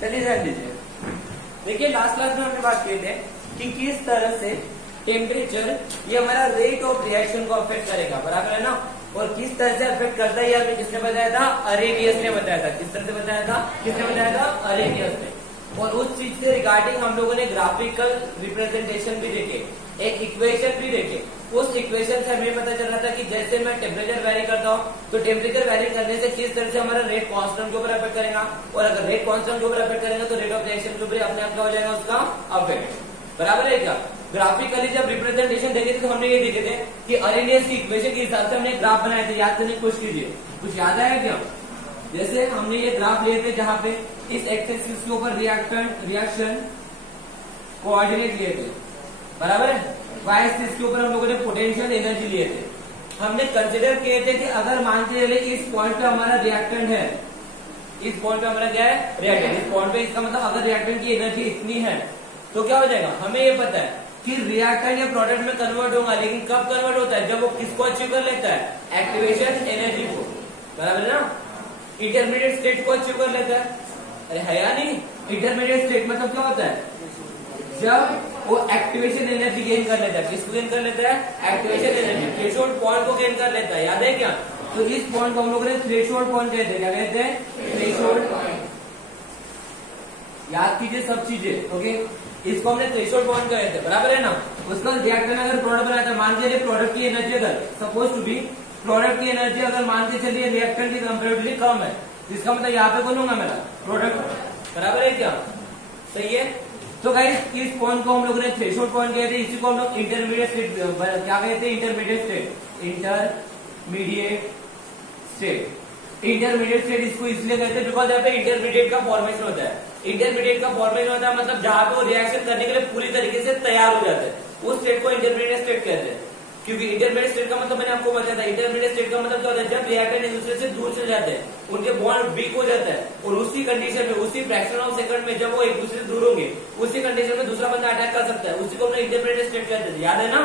चलिए ध्यान दीजिए। देखिए लास्ट क्लास में हमने बात की थी कि किस तरह से टेम्परेचर ये हमारा रेट ऑफ रिएक्शन को अफेक्ट करेगा, बराबर है ना। और किस तरह से अफेक्ट करता है ये हमें किसने बताया था? अरेनियस ने बताया था। किस तरह से बताया था? किसने बताया था? अरेनियस ने। और उस चीज से रिगार्डिंग हम लोगों ने ग्राफिकल रिप्रेजेंटेशन भी देखे, एक इक्वेशन भी देखे। उस इक्वेशन से हमें पता चल रहा था कि जैसे मैं टेम्परेचर वेरी करता हूँ तो टेम्परेचर वेरी करने से किस तरह से हमारा रेट कांस्टेंट के ऊपर अफेक्ट करेगा, और अगर रेट कांस्टेंट के ऊपर अफेक्ट करेगा तो रेट ऑफ रिएक्शन के ऊपर अपने आप क्या हो जाएगा उसका अफेक्ट, बराबर है क्या। ग्राफिकली जब रिप्रेजेंटेशन देखे थे तो हमने ये देखे थे कि अरेनियस की इक्वेशन के हिसाब से हमने ग्राफ बनाए थे, याद करने की कोशिश कीजिए। कुछ याद आया क्या? जैसे हमने ये ग्राफ लिए थे जहां पे इस एक्सिस के ऊपर रिएक्शन कोऑर्डिनेट लिए थे, बराबर है। वाई एक्सिस के ऊपर हम लोगों ने पोटेंशियल एनर्जी लिए थे। हमने कंसिडर किए थे कि अगर मान के चले इस पॉइंट पे हमारा रिएक्टेंट है, इस पॉइंट पे हमारा क्या है? रिएक्टेंट। इस पॉइंट पे इसका मतलब अगर रिएक्टेंट की एनर्जी इतनी है तो क्या हो जाएगा? हमें ये पता है कि रिएक्टेंट या प्रोडक्ट में कन्वर्ट होगा, लेकिन कब कन्वर्ट होता है? जब वो किसको अचीव कर लेता है? एक्टिवेशन एनर्जी को, बराबर है ना। इंटरमीडिएट स्टेट को अचीव कर लेता है। अरे है या नहीं? इंटरमीडिएट स्टेट मतलब क्या होता है? जब वो एक्टिवेशन एनर्जी गेन कर लेता है। किसको गेन कर लेता है? Activation energy. थ्रेशोल्ड पॉइंट को गेन कर लेता है, याद है क्या? तो इस पॉइंट को हम लोग ने थ्रेशोल्ड पॉइंट कहते हैं। क्या कहते हैं? Threshold point. याद कीजिए सब चीजें, ओके। इसको हमने थ्रेशोल्ड पॉइंट कहते हैं, बराबर है ना। उसका रिएक्टर में अगर प्रोडक्ट बनाता है, मान के चलिए प्रोडक्ट की एनर्जी अगर सपोज टू बी प्रोडक्ट की एनर्जी अगर मान के चलिए रिएक्टेंट की कंपेरेटिवली कम है, इसका मतलब यहाँ पे कौन होगा? मेरा प्रोडक्ट, बराबर है क्या? सही है। तो गाइस इस पॉइंट को हम लोगों ने थ्रेशोल्ड पॉइंट कहते हैं। इसी को हम लोग इंटरमीडिएट स्टेट क्या कहते हैं? Intermediate state. Intermediate state. Intermediate state इसको इसलिए कहते हैं बिकॉज यहाँ पे इंटरमीडिएट का फॉर्मेशन होता है। इंटरमीडिएट का फॉर्मेशन होता है मतलब जहां पे वो रिएक्शन करने के लिए पूरी तरीके से तैयार हो जाते हैं, उस स्टेट को इंटरमीडिएट स्टेट कहते हैं। क्योंकि इंटरमीडिएट स्टेट का मतलब मैंने आपको बताया था, इंटरमीडिएट स्टेट का मतलब क्या होता है? जब रिएक्टेंट एक दूसरे से दूर चले जाते हैं, उनके बॉन्ड वीक हो जाता है, और उसी कंडीशन में, उसी फ्रैक्शन ऑफ सेकंड में जब वो एक दूसरे से दूर होंगे, उसी कंडीशन में दूसरा बंदा अटैक कर सकता है। उसी को हमने इंटरमीडिएट स्टेट कहते हैं, याद है ना?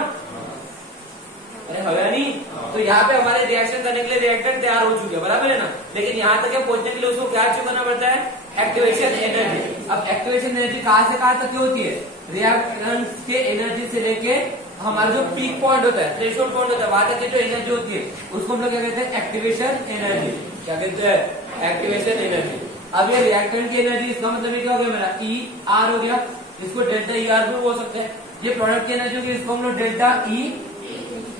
अरे हवा नहीं। तो यहाँ पे हमारे रिएक्शन करने के लिए रिएक्टेंट तैयार हो चुके हैं, बराबर है ना। लेकिन यहाँ तक पहुंचने के लिए उसको क्या अचीव करना पड़ता है? Activation energy. अब एक्टिवेशन एनर्जी कहाँ से कहाँ तक होती है? रिएक्टेंट के एनर्जी से लेके हमारा जो पीक पॉइंट होता है, थ्रेशोल्ड पॉइंट होता है, वहां तक की जो एनर्जी होती है उसको हम लोग क्या कहते हैं? Activation energy. क्या कहते हैं? Activation energy. अब ये रिएक्टेंट की एनर्जी, इसका मतलब क्या हो गया मेरा? ई आर हो गया। इसको डेल्टा ई आर भी बोल सकते हैं। ये प्रोडक्ट की एनर्जी होगी, इसको हम लोग डेल्टा ई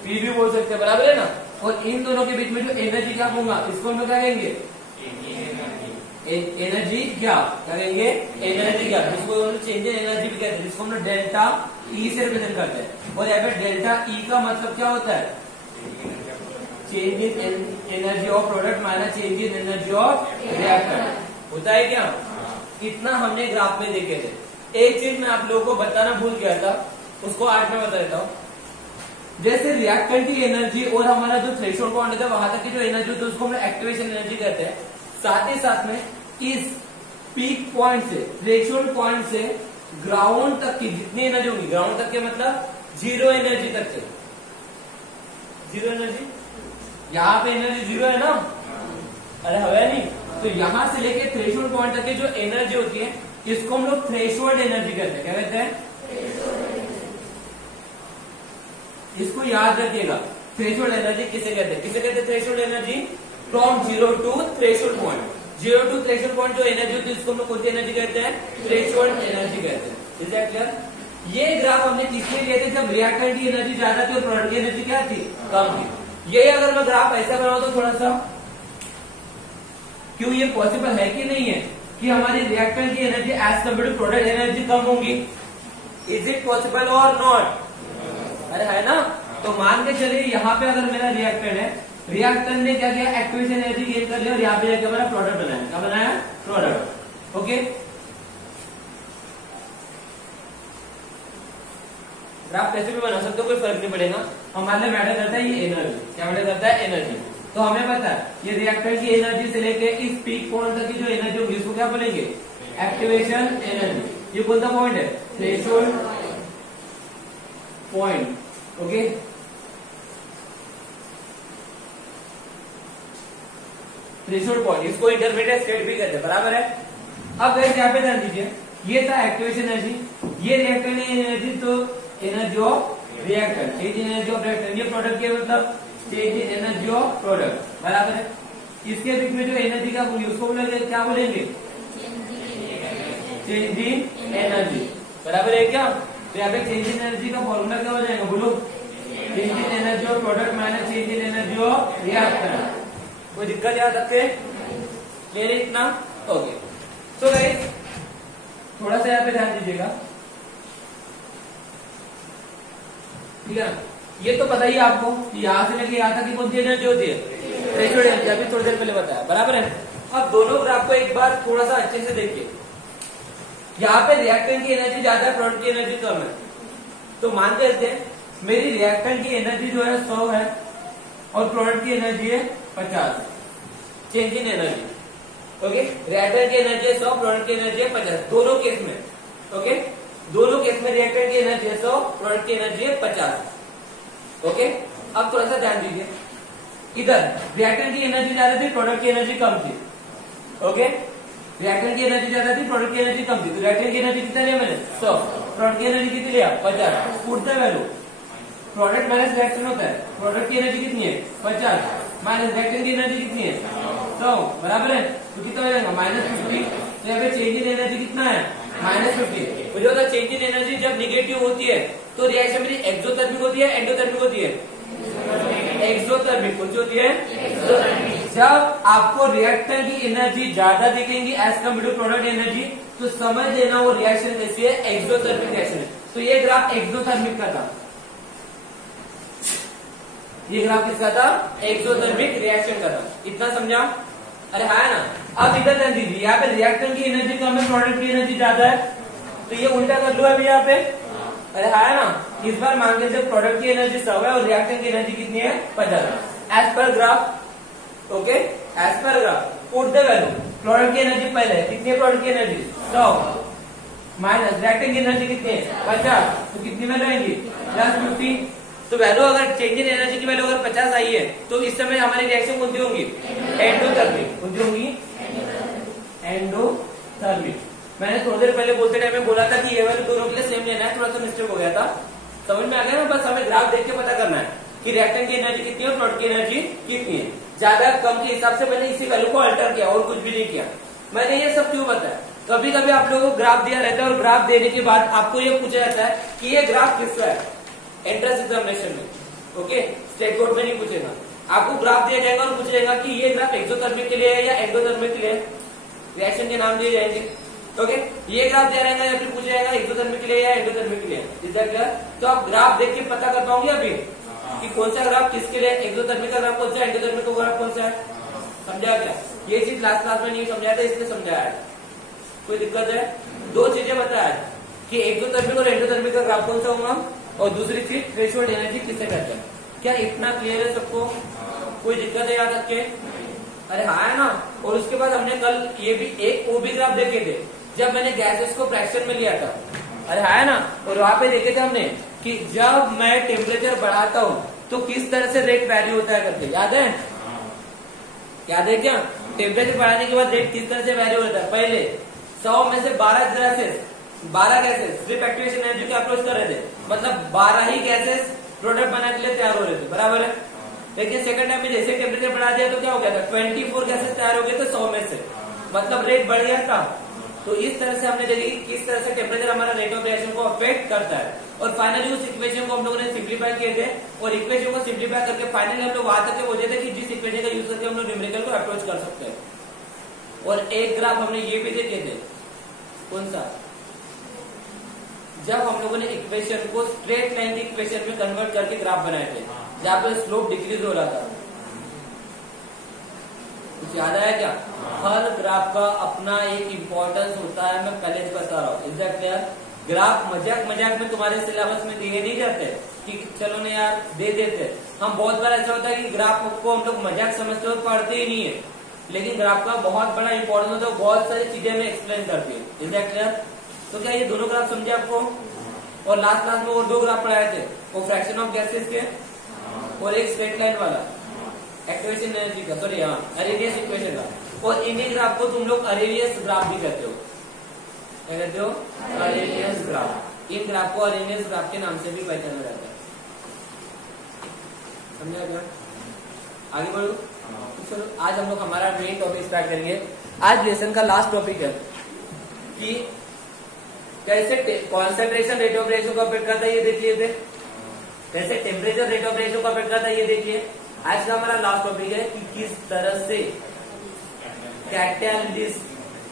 पी भी बोल सकते हैं, बराबर है ना। और इन दोनों के बीच में जो एनर्जी क्या होगा, इसको हम लोग क्या कहेंगे? एनर्जी क्या करेंगे? एनर्जी क्या, जिसको चेंज इन एनर्जी भी कहते हैं, जिसको हम लोग डेल्टा ई से रिप्रेजेंट करते हैं। और यहाँ पे डेल्टा ई का मतलब क्या होता है? Change in energy of product minus change in energy of reactant होता है क्या? इतना हमने ग्राफ में देखे थे। एक चीज मैं आप लोगों को बताना भूल गया था, उसको आज मैं बता देता हूँ। जैसे रिएक्टेंट की एनर्जी और हमारा जो थ्रेशोल्ड पॉइंट होता है वहां तक की जो एनर्जी होती है उसको हम एक्टिवेशन एनर्जी कहते हैं। साथ ही साथ में इस पीक पॉइंट से, थ्रेशोल्ड पॉइंट से ग्राउंड तक की जितनी एनर्जी होगी, ग्राउंड तक के मतलब जीरो एनर्जी तक से, जीरो एनर्जी, यहाँ पे एनर्जी जीरो है ना। अरे हवा नहीं। तो यहाँ से लेके थ्रेशोल्ड पॉइंट तक की जो एनर्जी होती है इसको हम लोग थ्रेशोल्ड एनर्जी कहते हैं। क्या कहते हैं? इसको याद रखिएगा। थ्रेशोल्ड एनर्जी किसे कहते हैं? किसे कहते हैं threshold energy? From zero to threshold point. Zero to threshold point जो एनर्जी होती है इसको हम लोग कौन सी एनर्जी कहते हैं? थ्रेशोल्ड एनर्जी कहते हैं। Is that clear? ये ग्राफ हमने किसके लिए थे? जब रिएक्टेंट की एनर्जी ज्यादा थी और प्रोडक्ट की एनर्जी क्या थी? कम थी। यही अगर मैं ग्राफ ऐसा बनाऊं तो थोड़ा सा, क्यों ये पॉसिबल है कि नहीं है कि हमारी रिएक्टेंट की energy as compare to product energy कम होगी? इज इट पॉसिबल और नॉट? अरे है ना। तो मान के चलिए यहाँ पे अगर मेरा रिएक्टेंट है, रिएक्टेंट ने क्या किया? एक्टिवेशन एनर्जी गेन कर लिया और यहाँ पे जाके हमारा प्रोडक्ट बनाया। क्या बनाया? प्रोडक्ट। ओके, ग्राफ कैसे भी बना सकते हो, कोई फर्क नहीं पड़ेगा। हमारे लिए मैटर करता है ये एनर्जी। क्या मैटर करता है? एनर्जी। तो हमें पता है ये रिएक्टेंट की एनर्जी से लेके इस पीक पॉइंट तक की जो एनर्जी होगी इसको क्या बोलेंगे? Activation energy. ये कौन सा पॉइंट है? Threshold point. Okay, threshold point, इसको इंटरमीडिएट स्टेट भी कहते हैं, बराबर है। अब गाइस यहाँ पे ध्यान दीजिए, ये था एक्टिवेशन एनर्जी, ये रिएक्टेंट एनर्जी, तो energy of reactant, change in energy of reactant, ये प्रोडक्ट के मतलब change in energy of product, बराबर है। इसके बीच में जो एनर्जी का उसको बोलेंगे क्या बोलेंगे, चेंज इन एनर्जी, बराबर है क्या। तो यहाँ पे चेंज इन एनर्जी का फॉर्मूला क्या हो जाएगा, बोलो, change in energy of product minus change in energy of reactant. कोई दिक्कत याद रखे, क्लियर है इतना, ओके। सो गाइस थोड़ा सा यहाँ पे ध्यान दीजिएगा, ठीक है। ये तो पता ही आपको, यहाँ से लेके यहाँ तक की कौन सी एनर्जी होती है, थ्रेशोल्ड एनर्जी, अभी थोड़ी देर पहले बताया, बराबर है। अब दोनों ग्राफ को एक बार थोड़ा सा अच्छे से देखिए, यहाँ पे रिएक्टेंट की एनर्जी ज्यादा है, प्रोडक्ट की एनर्जी कम है, तो मान के चलते हैं मेरी रिएक्टेंट की एनर्जी जो है 100 है और प्रोडक्ट की एनर्जी है 50, change in energy, okay. Reactant की एनर्जी है 100, प्रोडक्ट की एनर्जी है 50, दोनों केस में, ओके। दोनों केस में रिएक्टेंट की एनर्जी है 100, प्रोडक्ट की एनर्जी है 50, ओके। अब थोड़ा सा ध्यान दीजिए, इधर रिएक्टेंट की एनर्जी ज्यादा थी, प्रोडक्ट की एनर्जी कम थी, ओके। रिएक्टेंट की एनर्जी ज्यादा थी, प्रोडक्ट की एनर्जी कम थी, तो रिएक्टेंट की एनर्जी कितना लिया मैंने 100, प्रोडक्ट की एनर्जी कितनी लिया 50, पूछते वैल्यू, प्रोडक्ट माइनस रिएक्टेंट होता है, प्रोडक्ट की एनर्जी कितनी है 50 माइनस रिएक्टेंट की एनर्जी कितनी है 100, बराबर है। तो कितना हो जाएगा -50, तो यहाँ पे चेंज इन एनर्जी कितना है -50। मुझे पता चेंज इन एनर्जी जब निगेटिव होती है तो रिएक्शन मेरी एक्सोथर्मिक होती है, एंडोथर्मिक होती है, एक्सोथर्मिक कौन सी होती है। जब आपको रिएक्टेंट की एनर्जी ज्यादा दिखेंगी as compare to product energy, तो समझ लेना वो रिएक्शन कैसी है, एक्सोथर्मिक रिएक्शन है। तो ये ग्राफ एक्सोथर्मिक का था, ये ग्राफ किसका था, एक्सोथर्मिक रिएक्शन का था, इतना समझा, अरे हाँ ना। अब इधर ध्यान दीजिए, यहाँ पे रिएक्टेंट की एनर्जी कम है, प्रोडक्ट की एनर्जी ज्यादा है, तो ये उल्टा कर लो अभी यहाँ पे, अरे हाँ ना। इस बार मान के प्रोडक्ट की एनर्जी 100 है और रिएक्टेंट की एनर्जी कितनी है 50, as per graph, okay, as per graph put the value, product की एनर्जी पहले है, कितनी है प्रोडक्ट की एनर्जी 100 माइनस रिएक्टेंट की एनर्जी कितनी है 50, तो कितनी वैल्यू आएंगी +50। तो वैल्यू अगर चेंज इन एनर्जी की वैल्यू अगर 50 आई है तो इस समय हमारी रिएक्शन कौन सी होंगी, एंडोथर्मिक, कौन सी होंगी, एंडोथर्मिक। मैंने थोड़ी देर पहले बोलते टाइम में बोला था कि ये वैल्यू दोनों के लिए सेम लेना है, थोड़ा सा मिस्टेक हो गया था, समझ में आ गया ना। बस हमें ग्राफ देख के पता करना है कि रिएक्टेंट की एनर्जी कितनी है और प्रोडक्ट की एनर्जी कितनी है, ज्यादा कम के हिसाब से मैंने इसी वैल्यू को अल्टर किया और कुछ भी नहीं किया। मैंने ये सब क्यों बताया, कभी कभी आप लोगों को ग्राफ दिया रहता है और ग्राफ देने के बाद आपको ये पूछा जाता है कि ये ग्राफ किसका है, एंट्रेंस एग्जामिनेशन में, ओके, स्टेट बोर्ड में नहीं पूछेगा, आपको ग्राफ दिया जाएगा और पूछा जाएगा कि ये ग्राफ एक्सोथर्मिक के लिए है या एंडोथर्मिक के लिए, रिएक्शन के नाम दिए जाएंगे, ओके। ये ग्राफ दिया रहेगा या फिर पूछा जाएगा एक्सोथर्मिक के लिए या एंडोथर्मिक के लिए, इज दैट क्लियर। तो आप ग्राफ देख के पता कर पाओगे अभी कि कौन सा ग्राफ किसके लिए, एक्सोथर्मिक का ग्राफ कौन सा है, एंडोथर्मिक का ग्राफ कौन सा है, समझा क्या। ये चीज लास्ट क्लास में नहीं समझाया था, इसलिए समझाया है, कोई दिक्कत है। दो चीजें बताया कि एक्सोथर्मिक और एंडोथर्मिक का ग्राफ कौन सा होगा, और दूसरी चीज थ्रेशोल्ड एनर्जी किससे करते हैं। क्या इतना क्लियर है सबको, कोई दिक्कत है याद रख के, अरे हाँ है ना। और उसके बाद हमने कल ये भी एक वो भी ग्राफ देखे थे जब मैंने गैसेस को फ्रैक्शन में लिया था, अरे हाँ है ना। और वहां पे देखे थे हमने कि जब मैं टेम्परेचर बढ़ाता हूँ तो किस तरह से रेट वैरी होता है करके, याद है, याद है क्या। टेम्परेचर बढ़ाने के बाद रेट किस तरह से वैरी होता है, पहले 100 में से 12 गैसेस सिर्फ एक्टिवेशन एनर्जी को अप्रोच कर रहे थे, मतलब 12 ही गैसेस प्रोडक्ट बनाने के लिए तैयार हो रहे थे, बराबर है। लेकिन सेकंड टाइम में जैसे टेम्परेचर बढ़ा दिया तो क्या हो गया था, 24 गैसेस तैयार हो गए थे 100 में से, मतलब रेट बढ़ गया था। तो इस तरह से हमने देखी कि किस तरह से टेम्परेचर हमारा रेट ऑफ रिएक्शन को अफेक्ट करता है। और फाइनली उस इक्वेशन को हम लोगों ने सिंप्लीफाई किए थे, और इक्वेशन को सिंप्लीफाई करके फाइनली हम लोग वहां तक पहुंचे थे कि जिस इक्वेशन का यूज करके हम लोग न्यूमेरिकल को अप्रोच कर सकते हैं। और एक ग्राफ हमने ये भी देखे थे, कौन सा, जब हम लोगों ने इक्वेशन को स्ट्रेट लाइन की इक्वेशन में कन्वर्ट करके ग्राफ बनाए थे जहाँ पे स्लोप डिक्रीज हो रहा था, कुछ याद आया क्या। हर ग्राफ का अपना एक इम्पोर्टेंस होता है, मैं पहले बता रहा हूँ, इज दैट क्लियर। ग्राफ मजाक मजाक में तुम्हारे सिलेबस में दिए नहीं जाते कि चलो ना यार दे देते। हम बहुत बार ऐसा होता है कि ग्राफ को हम लोग मजाक समझते हो, पढ़ते ही नहीं है, लेकिन ग्राफ का बहुत बड़ा इंपॉर्टेंस होता है, बहुत सारी चीजें हमें एक्सप्लेन करती है, इज दैट क्लियर। तो क्या ये दोनों ग्राफ समझे आपको। और लास्ट क्लास में और 2 ग्राफ पढ़ाए थे, वो फ्रैक्शन ऑफ गैसेस के और एक स्ट्रेट लाइन वाला एक्टिवेशन एनर्जी का, सॉरी हाँ अरेनियस इक्वेशन का। और इन्हीं ग्राफ को तुम लोग अरेनियस ग्राफ भी कहते हो। क्या कहते हो, अरेनियस ग्राफ। इन ग्राफ को अरेनियस ग्राफ के नाम से भी पहचाना जाता है। समझा क्या? आगे बढ़ो। चलो आज हम लोग हमारा मेन टॉपिक स्टार्ट करेंगे। आज लेसन का लास्ट टॉपिक है कि कैसे कॉन्सेंट्रेशन रेट ऑफ रिएक्शन को अफेक्ट करता है, ये देख लिए थे। कैसे टेम्परेचर रेट ऑफ रिएक्शन को अफेक्ट करता है, ये देखिए। आज का हमारा लास्ट टॉपिक है कि किस तरह से कैटालिस्ट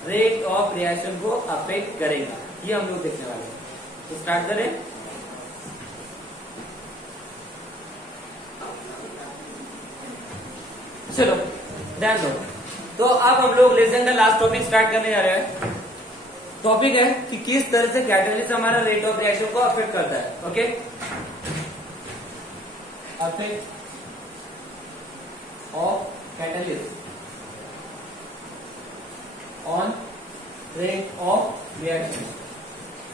रेट ऑफ रिएक्शन को अफेक्ट करेगा, ये हम लोग देखने वाले हैं। तो स्टार्ट करें। चलो ध्यान दो। तो अब हम लोग लेसन का लास्ट टॉपिक स्टार्ट करने जा रहे हैं। टॉपिक है कि किस तरह से कैटालिस्ट हमारा रेट ऑफ रिएक्शन को अफेक्ट करता है। Okay, affect of catalyst on rate of reaction.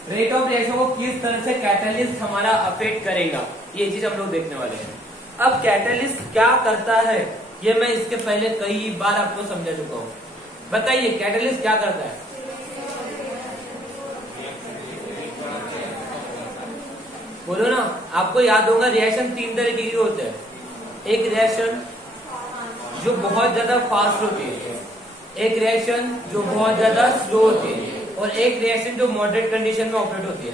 Rate of reaction को किस तरह से कैटालिस्ट हमारा अफेक्ट करेगा, ये चीज हम लोग देखने वाले हैं। अब कैटालिस्ट क्या करता है, ये मैं इसके पहले कई बार आपको समझा चुका हूं। बताइए कैटालिस्ट क्या करता है? बोलो ना, आपको याद होगा रिएक्शन तीन तरीके के होते हैं। एक रिएक्शन जो बहुत ज्यादा फास्ट होती है, एक रिएक्शन जो बहुत ज्यादा स्लो होती है, और एक रिएक्शन जो मॉडरेट कंडीशन में ऑपरेट होती है।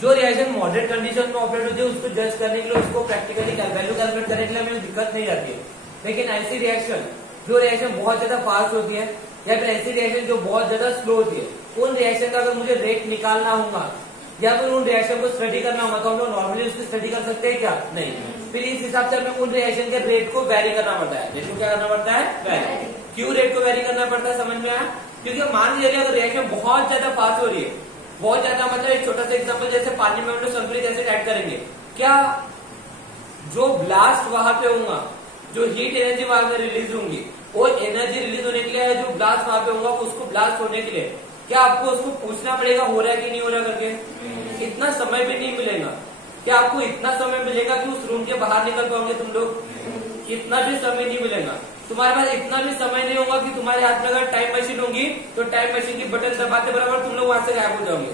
जो रिएक्शन मॉडरेट कंडीशन में ऑपरेट होती है उसको जज करने के लिए, उसको प्रैक्टिकली वैल्यू कैलकुलेट करने के लिए हमें दिक्कत नहीं आती है। लेकिन ऐसी रिएक्शन जो रिएक्शन बहुत ज्यादा फास्ट होती है या फिर ऐसी रिएक्शन जो बहुत ज्यादा स्लो होती है, उन रिएक्शन का अगर मुझे रेट निकालना होगा या फिर उन रिएक्शन को स्टडी करना होगा तो हम लोग नॉर्मली उसकी स्टडी कर सकते हैं क्या? नहीं। फिर इस हिसाब से हमें उन रिएक्शन के रेट को वेरी करना पड़ता है। रेट को क्या करना पड़ता है? वेरी। क्यों रेट को वेरी करना पड़ता है, समझ में आया? क्योंकि मान लीजिए अगर रिएक्शन बहुत ज्यादा फास्ट हो रही है, बहुत ज्यादा मतलब एक छोटा सा एग्जाम्पल, जैसे पानी में हम लोग सल्फ्यूरिक एसिड ऐड करेंगे, क्या जो ब्लास्ट वहां पे होगा, जो हीट एनर्जी वहां पे रिलीज होंगी, वो एनर्जी रिलीज होने के लिए जो ब्लास्ट वहां पे होगा उसको ब्लास्ट होने के लिए क्या आपको उसको पूछना पड़ेगा हो रहा है कि नहीं हो रहा करके? इतना समय भी नहीं मिलेगा। क्या आपको इतना समय मिलेगा कि उस रूम के बाहर निकल पाओगे तुम लोग? इतना भी समय नहीं मिलेगा। तुम्हारे पास इतना भी समय नहीं होगा कि तुम्हारे हाथ में अगर टाइम मशीन होगी तो टाइम मशीन की बटन दबाते बराबर तुम लोग वहां से गायब हो जाओगे।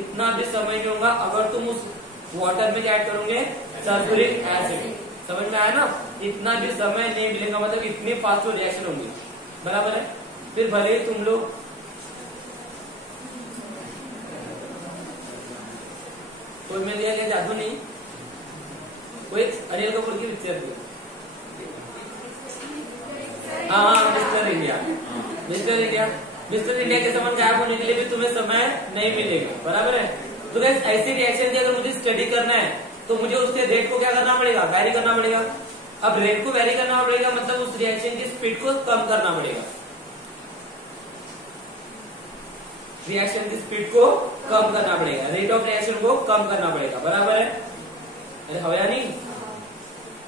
इतना भी समय नहीं होगा अगर तुम उस वाटर में क्या ऐड करोगे? Sulphuric acid. समझ में आया ना? इतना भी समय नहीं मिलेगा, मतलब इतनी फास्ट रिएक्शन होगी। बराबर है? फिर भले ही तुम लोग कोई मिल गया क्या? जादू नहीं, कोई अनिल कपूर की पिक्चर थी। हाँ, mister India. Mister India, mister India के समान गायब होने के लिए भी तुम्हें समय नहीं मिलेगा। बराबर है? तो गाइस ऐसी रिएक्शन की अगर मुझे स्टडी करना है तो मुझे उसके रेट को क्या करना पड़ेगा? वेरी करना पड़ेगा। अब रेट को वेरी करना पड़ेगा मतलब उस रिएक्शन की स्पीड को कम करना पड़ेगा। रिएक्शन की स्पीड को कम करना पड़ेगा, रेट ऑफ रिएक्शन को कम करना पड़ेगा। बराबर है? अरे हो या नहीं?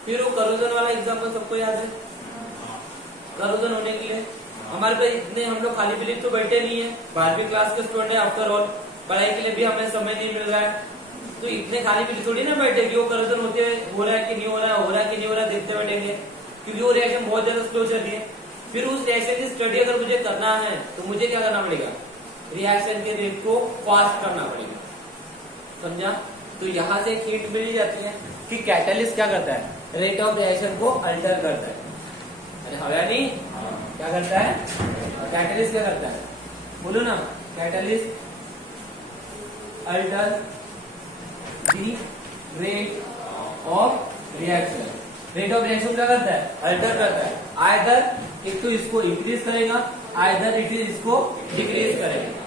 फिर वो करोजन वाला एग्जाम्पल सबको याद है। करोजन होने के लिए हमारे पे इतने हम लोग खाली पीली तो बैठे नहीं है, 12वीं क्लास के स्टूडेंट है। आफ्टर ऑल पढ़ाई के लिए भी हमें समय नहीं मिल रहा है, तो इतने खाली पीली थोड़ी ना बैठे कि वो करोजन होते हो रहा है कि नहीं हो रहा है, हो रहा है कि नहीं हो रहा है देखते बैठेंगे, क्योंकि वो रिएक्शन बहुत ज्यादा स्लो चल रही है। फिर उस रिएक्शन की स्टडी अगर मुझे करना है तो मुझे क्या करना पड़ेगा? रिएक्शन के रेट को फास्ट करना पड़ेगा। समझा? तो यहाँ से एक हिंट मिल जाती है कि कैटालिस्ट क्या करता है? रेट ऑफ रिएक्शन को अल्टर करता है। अरे हवा नहीं, क्या करता है? कैटालिस्ट क्या करता है? बोलो ना, catalyst alter the rate of reaction. Rate of reaction क्या करता है? अल्टर करता है। आइदर एक तो इसको इंक्रीज करेगा, आइदर इट इज इसको डिक्रीज करेगा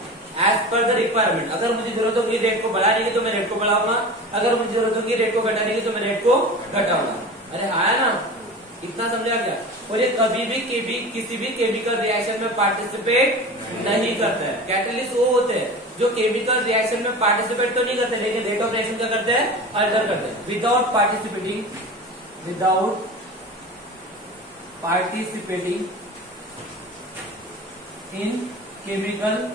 एज पर द रिक्वायरमेंट। अगर मुझे जरूरत होगी रेट को बढ़ाने की तो मैं रेट को बढ़ाऊंगा, अगर मुझे जरूरत होगी रेट को घटाने की तो मैं रेट को घटाऊंगा। अरे आया ना? इतना समझा क्या? और ये कभी भी किसी भी केमिकल रिएक्शन में पार्टिसिपेट नहीं करता है। कैटालिस्ट वो होते हैं जो केमिकल रिएक्शन में पार्टिसिपेट तो नहीं करते लेकिन रेट ऑफ रिएक्शन क्या करते हैं? अल्टर करते हैं। Without participating in chemical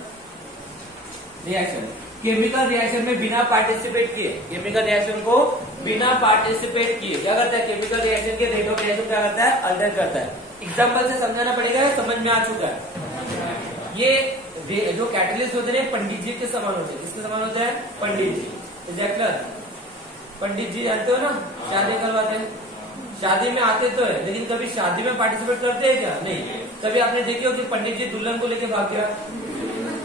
reaction. Chemical reaction में बिना पार्टिसिपेट किए, केमिकल रिएक्शन को बिना पार्टिसिपेट किए क्या करता है? केमिकल रिएक्शन के रेट ऑफ रिएक्शन क्या करता है? अल्टर करता है। एग्जाम्पल से समझाना पड़ेगा, समझ में आ चुका है? ये जो कैटलिस्ट होते हैं पंडित जी के समान होते हैं। किसके समान होते हैं? पंडित जी। पंडित जी जानते हो ना, शादी करवाते हैं, शादी में आते तो है, लेकिन कभी शादी में पार्टिसिपेट करते हैं क्या? नहीं। कभी आपने देखे हो कि पंडित जी दुल्हन को लेके भाग गया,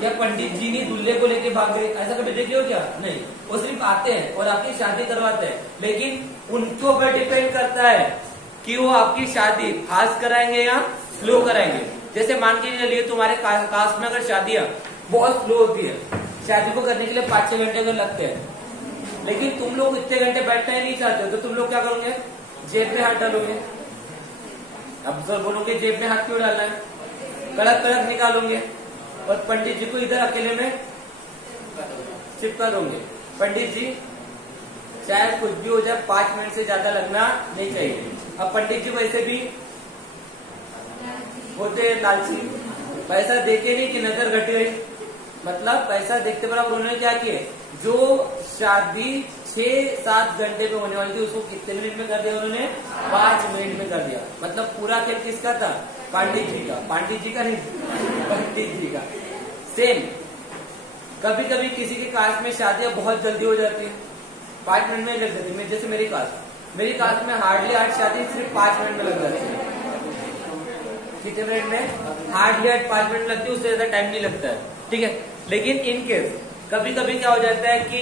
या पंडित जी ने दूल्हे को लेके भाग गए, ऐसा कभी देखे हो क्या? नहीं। वो सिर्फ आते हैं और आपकी शादी करवाते हैं, लेकिन उनके ऊपर डिपेंड करता है कि वो आपकी शादी फास्ट कराएंगे या स्लो कराएंगे। जैसे मान के चलिए तुम्हारे कास्ट में अगर शादियां बहुत स्लो होती है, शादी को करने के लिए 5-6 घंटे अगर लगते हैं, लेकिन तुम लोग इतने घंटे बैठना ही नहीं चाहते, तो तुम लोग क्या करोगे? जेब में हाथ डालोगे। अब सर बोलोगे जेब में हाथ क्यों डालना है? कड़क कड़क निकालोगे और पंडित जी को इधर अकेले में चिपका दोगे। पंडित जी चाहे कुछ भी हो जाए 5 मिनट से ज्यादा लगना नहीं चाहिए। अब पंडित जी वैसे भी होते लालची, पैसा देखे नहीं कि नजर घट गई, मतलब पैसा देखते बराबर उन्होंने क्या किए, जो शादी 6-7 घंटे में होने वाली थी उसको कितने मिनट में कर दिया उन्होंने? 5 मिनट में कर दिया। मतलब पूरा खेल किसका था? पंडित जी का। पंडित जी का नहीं, पंडित जी का। सेम कभी कभी किसी की कास्ट में शादियां बहुत जल्दी हो जाती है, 5 मिनट में लग जाती है। जैसे मेरी कास्ट में हार्डली 8 शादी सिर्फ 5 मिनट में लग जाती है। कितने मिनट में? हार्डली 5 मिनट लगती है, उससे ज्यादा टाइम नहीं लगता है, ठीक है। लेकिन इन केस कभी कभी क्या हो जाता है कि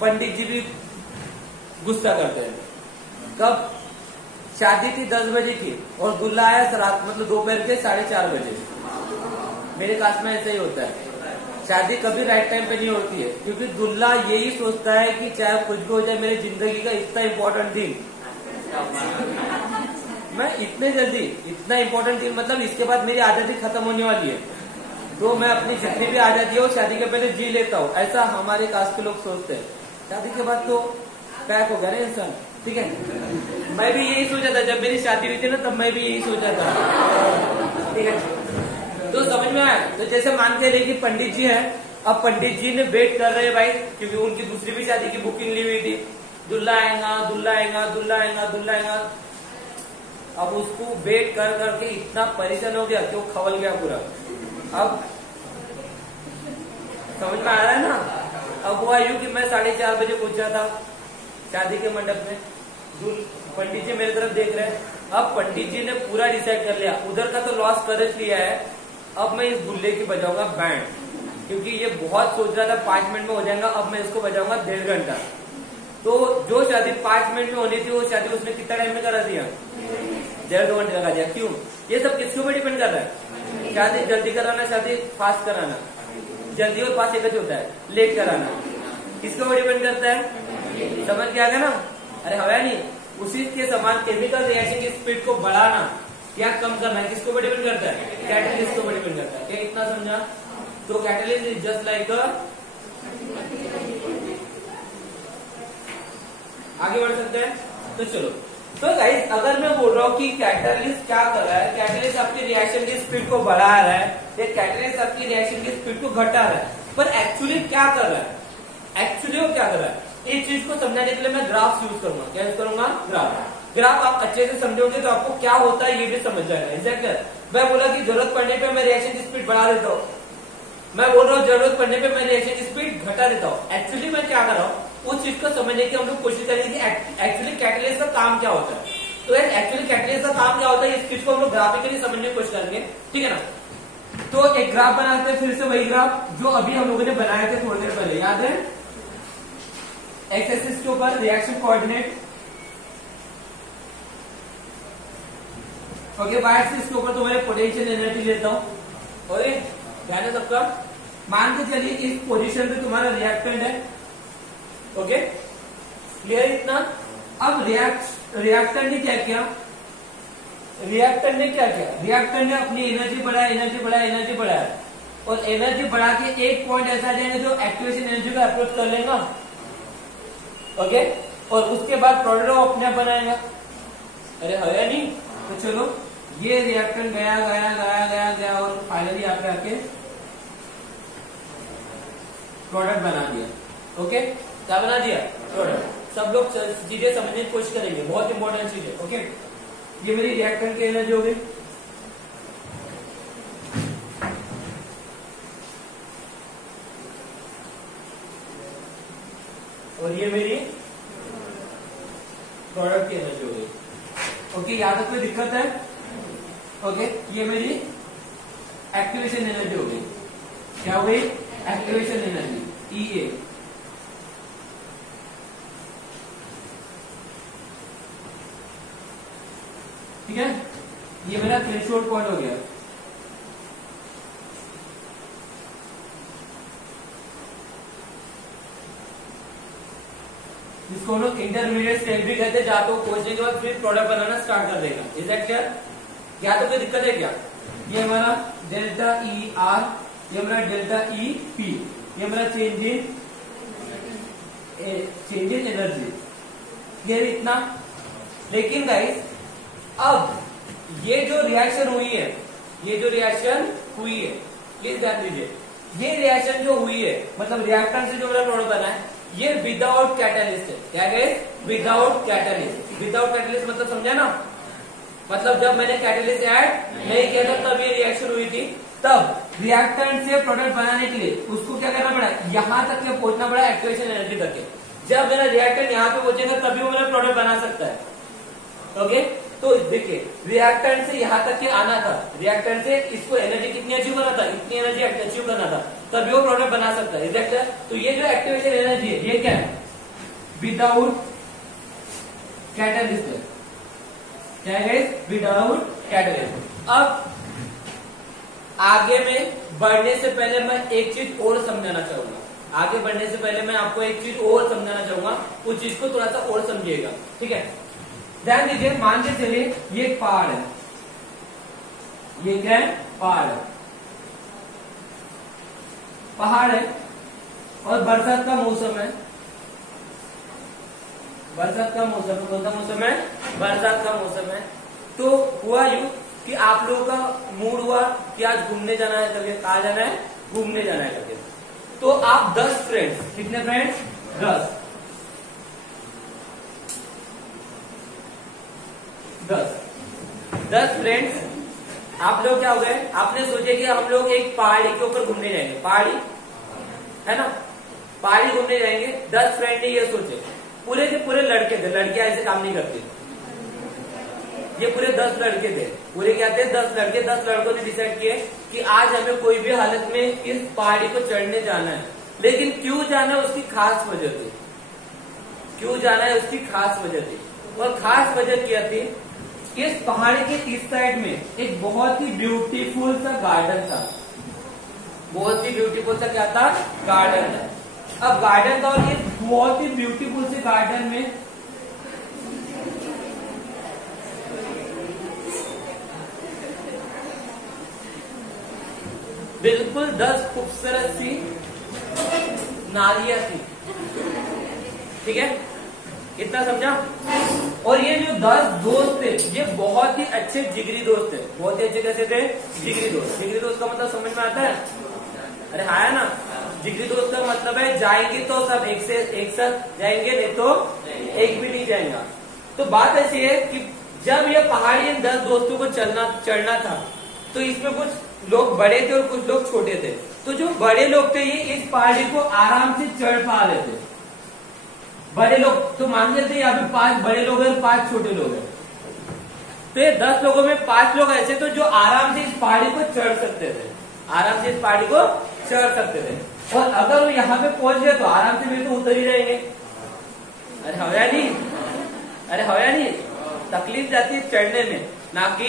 पंडित जी भी गुस्सा करते हैं। कब? शादी थी 10 बजे की और दूल्हा आया रात, मतलब दोपहर के 4:30 बजे। मेरे कास्ट में ऐसा ही होता है, शादी कभी राइट टाइम पे नहीं होती है, क्योंकि दूल्हा यही सोचता है कि चाहे कुछ भी हो जाए, मेरी जिंदगी का इतना इम्पोर्टेंट दिन, मैं इतना इम्पोर्टेंट दिन, मतलब इसके बाद मेरी आजादी खत्म होने वाली है, तो मैं अपनी जितनी भी आजादी हो शादी के पहले जी लेता हूँ। ऐसा हमारे कास्ट के लोग सोचते हैं। शादी के बाद तो पैक हो गया ना इंसान, ठीक है। मैं भी यही सोचा था जब मेरी शादी हुई थी ना, तब मैं भी यही सोचा था, ठीक है। तो समझ में आया? तो जैसे मान के लिए कि पंडित जी है, अब पंडित जी ने वेट कर रहे हैं भाई, क्योंकि उनकी दूसरी भी शादी की बुकिंग ली हुई थी, दूल्हा आएगा दूल्हा आएगा दूल्हा आएगा दूल्हा आएगा। अब उसको वेट कर करके इतना परेशान हो गया कि वो खवल गया पूरा। अब समझ में आ रहा है ना? अब हुआ यूं कि मैं 4:30 बजे पहुंचा था शादी के मंडप में, पंडित जी मेरी तरफ देख रहे हैं। अब पंडित जी ने पूरा डिसाइड कर लिया, उधर का तो लॉस कर लिया है, अब मैं इस बुल्ले की बजाऊंगा बैंड, क्योंकि ये बहुत सोच रहा था 5 मिनट में हो जाएगा, अब मैं इसको बजाऊंगा 1.5 घंटा। तो जो शादी 5 मिनट में होनी थी वो शादी उसने कितना टाइम में करा दिया? 1.5-2 घंटे लगा दिया। क्यों? ये सब किसके ऊपर डिपेंड कर रहा है? शादी जल्दी कराना, शादी फास्ट कराना, जल्दी और फास्ट एक ही होता है, लेट कराना किसके ऊपर डिपेंड करता है? समझ के आ गया ना? अरे हवा नहीं, उसी के समान केमिकल रिएक्शन की स्पीड को बढ़ाना या कम करना किसको ऊपर डिपेंड करता है? कैटलिस्ट को ऊपर डिपेंड करता है। क्या इतना समझा? तो कैटलिस्ट इज जस्ट लाइक आगे बढ़ सकते हैं? तो चलो, तो गाइस अगर मैं बोल रहा हूँ कि कैटलिस्ट क्या कर रहा है, कैटलिस्ट आपकी रिएक्शन की स्पीड को बढ़ा रहा है, या कैटलिस्ट आपकी रिएक्शन की स्पीड को घटा रहा है, पर एक्चुअली क्या कर रहा है? एक्चुअली वो क्या कर रहा है? इस चीज को समझाने के लिए मैं ग्राफ यूज करूंगा। क्या यूज करूंगा? ग्राफ आप अच्छे से समझोगे तो आपको क्या होता है ये भी समझ जाएगा। एग्जैक्टली मैं बोला कि जरूरत पड़ने पे मैं रिएक्शन की स्पीड बढ़ा देता हूँ, मैं बोल रहा हूँ जरूरत पड़ने पे मैं रिएक्शन की स्पीड घटा देता हूँ। एक्चुअली मैं क्या कर रहा हूँ उस चीज को समझने की हम लोग कोशिश करेंगे कि एक्चुअली कैटलिस्ट का काम क्या होता है। तो एक्चुअली कैटलिस्ट का काम क्या होता है इस चीज को हम लोग ग्राफिकली समझने की कोशिश करेंगे, ठीक है ना। तो एक ग्राफ बनाते हैं, फिर से वही ग्राफ जो अभी हम लोगों ने बनाए थे थोड़ी देर पहले, याद है? एक्स एक्सिस के ऊपर reaction coordinate, okay, Y axis के ऊपर तो मैं पोटेंशियल एनर्जी लेता हूं। ओके, ध्यान है सबका? मान के चलिए इस पोजीशन पे तुम्हारा रिएक्टेंट है, ओके, क्लियर इतना? अब रिएक्टेंट ने क्या किया? रिएक्टेंट ने अपनी एनर्जी बढ़ाया और एनर्जी बढ़ा के एक पॉइंट ऐसा आ जाएगा जो एक्टिवेशन एनर्जी को अप्रोच कर लेगा, ओके, और उसके बाद प्रोडक्ट अपने आप बनाएगा। अरे है नहीं? तो चलो ये रिएक्टेंट गया और फाइनली यहाँ पे आके प्रोडक्ट बना दिया। ओके, क्या बना दिया? प्रोडक्ट। सब लोग चीजें समझने की कोशिश करेंगे, बहुत इंपॉर्टेंट चीज है। ओके, ये मेरी रिएक्टेंट की एनर्जी हो गई। और ये मेरी प्रोडक्ट की एनर्जी हो गई। ओके, यहाँ तक कोई दिक्कत है? ओके, ये मेरी एक्टिवेशन एनर्जी हो गई। क्या हो गई? Activation energy EA। ठीक है, ये मेरा थ्रेशोल्ड पॉइंट हो गया। जिसको हम लोग इंटरमीडिएट स्टेज भी कहते हैं, जहां तो कोचिंग के बाद फिर प्रोडक्ट बनाना स्टार्ट कर देगा। Is that clear? क्या तो कोई दिक्कत है क्या? ये हमारा डेल्टा ER, ये हमारा डेल्टा EP, ये हमारा चेंज इन एनर्जी। ये इतना। लेकिन गाइस अब ये जो रिएक्शन हुई है, प्लीज ध्यान दीजिए, ये रिएक्शन जो हुई है, मतलब रिएक्टेंट से जो मेरा प्रोडक्ट बना है, ये विदाउट कैटलिस्ट है। क्या guys? Without catalyst. Without catalyst मतलब समझा ना? मतलब जब मैंने कैटलिस्ट ऐड नहीं किया था तब ये रिएक्शन हुई थी। तब रिएक्टेंट से प्रोडक्ट बनाने के लिए उसको क्या करना पड़ा? यहां तक के पहुंचना पड़ा, एक्टिवेशन एनर्जी तक के। जब मेरा रिएक्टेंट यहाँ पे पहुंचेगा तभी वो मेरा प्रोडक्ट बना सकता है। ओके, तो देखिए रिएक्टेंट से यहाँ तक के आना था, रिएक्टेंट से इसको एनर्जी कितनी अचीव करना था? इतनी एनर्जी अचीव करना था, तभी वो प्रोडक्ट बना सकता है। एग्जैक्ट। तो ये जो एक्टिवेशन एनर्जी है, ये क्या है? विदाउट कैटलिस्ट है। क्या है? Without catalyst. अब आगे में बढ़ने से पहले मैं एक चीज और समझाना चाहूंगा। आगे बढ़ने से पहले मैं आपको एक चीज और समझाना चाहूंगा, उस चीज को थोड़ा सा और समझिएगा। ठीक है, ध्यान दीजिए। मान के चलिए ये एक पहाड़ है, ये क्या है? पहाड़ है। पहाड़ है और बरसात का मौसम है। बरसात का मौसम है। कौन सा मौसम है? बरसात का मौसम है। तो हुआ यूं कि आप लोगों का मूड हुआ कि आज घूमने जाना है करके। कहा जाना है? घूमने जाना है करके। तो आप 10 फ्रेंड्स, कितने फ्रेंड्स? 10 फ्रेंड्स। आप लोग क्या हो गए? आपने सोचे कि हम लोग एक पहाड़ी के ऊपर घूमने जाएंगे। पहाड़ी है ना? पहाड़ी घूमने जाएंगे। 10 फ्रेंड ने ये सोचे। पूरे के पूरे लड़के थे, लड़कियां ऐसे काम नहीं करती। ये पूरे 10 लड़के थे। पूरे क्या थे? 10 लड़के। 10 लड़कों ने डिसाइड किए कि आज हमें कोई भी हालत में इस पहाड़ी को चढ़ने जाना है। लेकिन क्यों जाना है उसकी खास वजह थी। क्यों जाना है उसकी खास वजह थी। और खास वजह क्या थी? इस पहाड़ी के इस साइड में एक बहुत ही ब्यूटीफुल सा गार्डन था। बहुत ही ब्यूटीफुल सा क्या था? गार्डन था। अब गार्डन था और ये बहुत ही ब्यूटीफुल से गार्डन में बिल्कुल 10 खूबसूरत सी नारियां थी। ठीक है, इतना समझा? और ये जो 10 दोस्त थे, ये बहुत ही अच्छे जिगरी दोस्त थे। बहुत ही अच्छे कैसे थे? जिगरी दोस्त। जिगरी दोस्त का मतलब समझ में आता है? अरे हाँ है ना? जिगरी दोस्त का मतलब है जाएंगे तो सब एक साथ जाएंगे, नहीं तो एक भी नहीं जाएगा। तो बात ऐसी है कि जब ये पहाड़ी इन 10 दोस्तों को चढ़ना था, तो इसमें कुछ लोग बड़े थे और कुछ लोग छोटे थे। तो जो बड़े लोग थे ये इस पहाड़ी को आराम से चढ़ पा रहे थे। बड़े लोग तो मान लेते हैं यहाँ पे 5 बड़े लोग हैं और 5 छोटे लोग हैं। तो ये 10 लोगों में 5 लोग ऐसे थे जो आराम से इस पहाड़ी को चढ़ सकते थे। आराम से इस पहाड़ी को चढ़ सकते थे। और अगर वो यहाँ पे पहुंच गए तो आराम से भी तो उतर ही रहेंगे। अरे हवा नहीं? अरे हवा नहीं? तकलीफ जाती है चढ़ने में, ना कि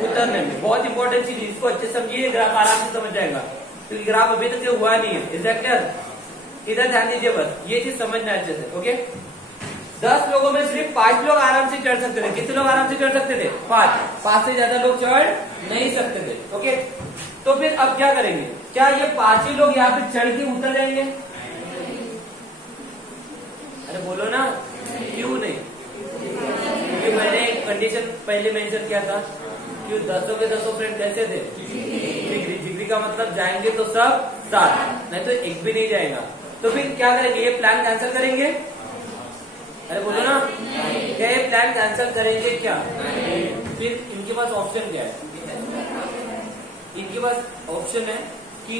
उतरने में। बहुत इंपॉर्टेंट चीज, इसको अच्छे समझिए, ग्राफ आराम से समझ जाएगा। क्योंकि ग्राफ अभी तक हुआ नहीं है। Is that clear? इधर ध्यान दीजिए, बस ये चीज समझना अच्छे से। ओके, 10 लोगों में सिर्फ 5 लोग आराम से चढ़ सकते थे। कितने लोग आराम से चढ़ सकते थे? 5 से ज्यादा लोग चढ़ नहीं सकते थे। ओके, तो फिर अब क्या करेंगे? क्या ये 5 ही लोग यहाँ पे चढ़ के उतर जाएंगे? अरे बोलो ना, क्यों नहीं? क्योंकि मैंने एक कंडीशन पहले मेंशन किया था कि 10 के 10 फ्रेंड कैसे थे? जिगरी का मतलब जाएंगे तो सब साथ, नहीं तो एक भी नहीं जाएगा। तो फिर क्या करेंगे? ये प्लान कैंसिल करेंगे? अरे बोलो ना, क्या ये प्लान कैंसिल करेंगे क्या? फिर इनके पास ऑप्शन क्या है? इनके पास ऑप्शन है कि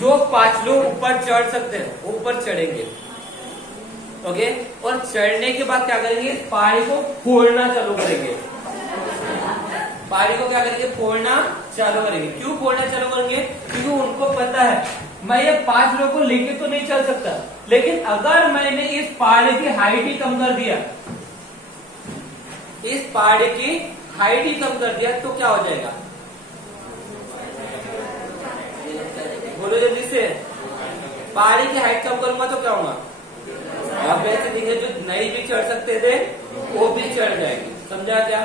जो 5 लोग ऊपर चढ़ सकते हैं वो ऊपर चढ़ेंगे। ओके, और चढ़ने के बाद क्या करेंगे, पहाड़ी को फोड़ना चालू करेंगे। पहाड़ी को क्या करेंगे, फोड़ना चालू करेंगे। क्यों फोड़ना चालू करेंगे, क्योंकि उनको पता है मैं ये 5 लोगों को लेके तो नहीं चल सकता, लेकिन अगर मैंने इस पहाड़ी की हाइट ही कम कर दिया, इस पहाड़ी की हाइट ही कम कर दिया तो क्या हो जाएगा, बोलो जल्दी से। पहाड़ी की हाइट कम करूंगा तो क्या होगा, अब ऐसे देंगे जो नहीं भी चढ़ सकते थे वो भी चढ़ जाएंगे। समझा क्या